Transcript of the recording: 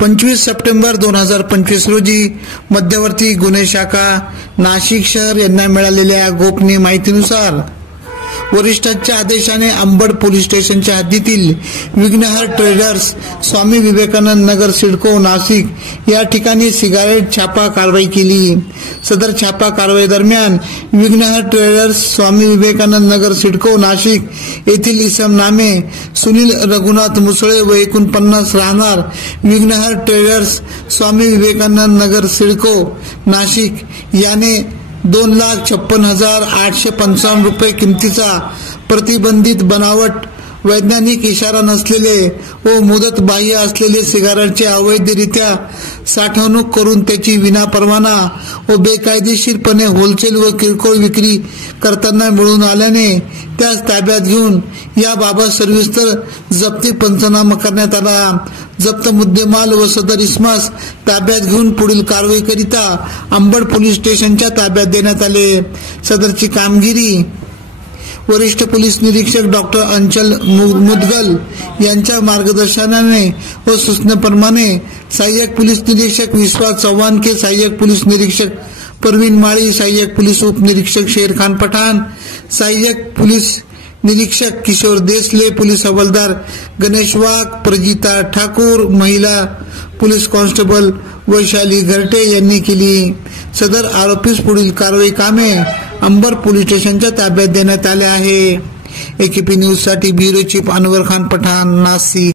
25 September 2025 रोजी मध्यवर्ती गुन्हे शाखा नाशिक शहर यांना मिळालेल्या गोपनीय माहितीनुसार वरिष्ठांच्या आदेशाने अंबड पोलीस स्टेशनच्या हद्दीतील विघ्नहर ट्रेडर्स, स्वामी विवेकानंद नगर, सिडको, नाशिक या ठिकाणी सिगारेट छापा कारवाई केली। सदर छापा कारवाई दरम्यान विघ्नहर ट्रेडर्स, स्वामी विवेकानंद नगर, सिडको, नाशिक येथील इसम नामे सुनील रघुनाथ मुसळे व 49 राहणार विघ्नहर ट्रेडर्स, स्वामी विवेकानंद नगर, सिडको, नाशिक याने 2,56,855 रुपये किमतीचा प्रतिबंधित बनावट, वैज्ञानिक इशारा नसलेले व मुदत बाह्य असलेले सिगारेटचे अवैधरित्या साठवणूक करून त्याची विनापरवाना व बेकायदेशीरपणे होलसेल व किरकोळ विक्री करताना मिळून आल्याने त्यास ताब्यात घेऊन याबाबत सविस्तर जप्ती पंचनामा करण्यात आला। जप्त मुद्देमाल व सदर इसमास ताब्यात घेऊन पुढील कारवाईकरिता अंबड पोलीस स्टेशनच्या ताब्यात देण्यात आले। सदरची कामगिरी वरिष्ठ पोलीस निरीक्षक डॉक्टर अंचल मुदगल यांच्या मार्गदर्शनाने व सूचनेप्रमाणे सहाय्यक पोलीस निरीक्षक विश्वास चव्हाण के, सहाय्यक पोलीस निरीक्षक परवीन माळी, सहाय्यक पोलीस उपनिरीक्षक शेरखान पठाण, सहाय्यक पोलीस निरीक्षक किशोर देसले, पोलीस हवालदार गणेश वाघ, प्रजिता ठाकूर, महिला पोलीस कॉन्स्टेबल वैशाली घरटे यांनी केली। सदर आरोपीस पुढील कारवाई कामे अंबड पोलीस स्टेशनच्या ताब्यात देण्यात आले आहे। AKP न्यूज साठी ब्युरो चीफ अनवर खान पठाण, नाशिक।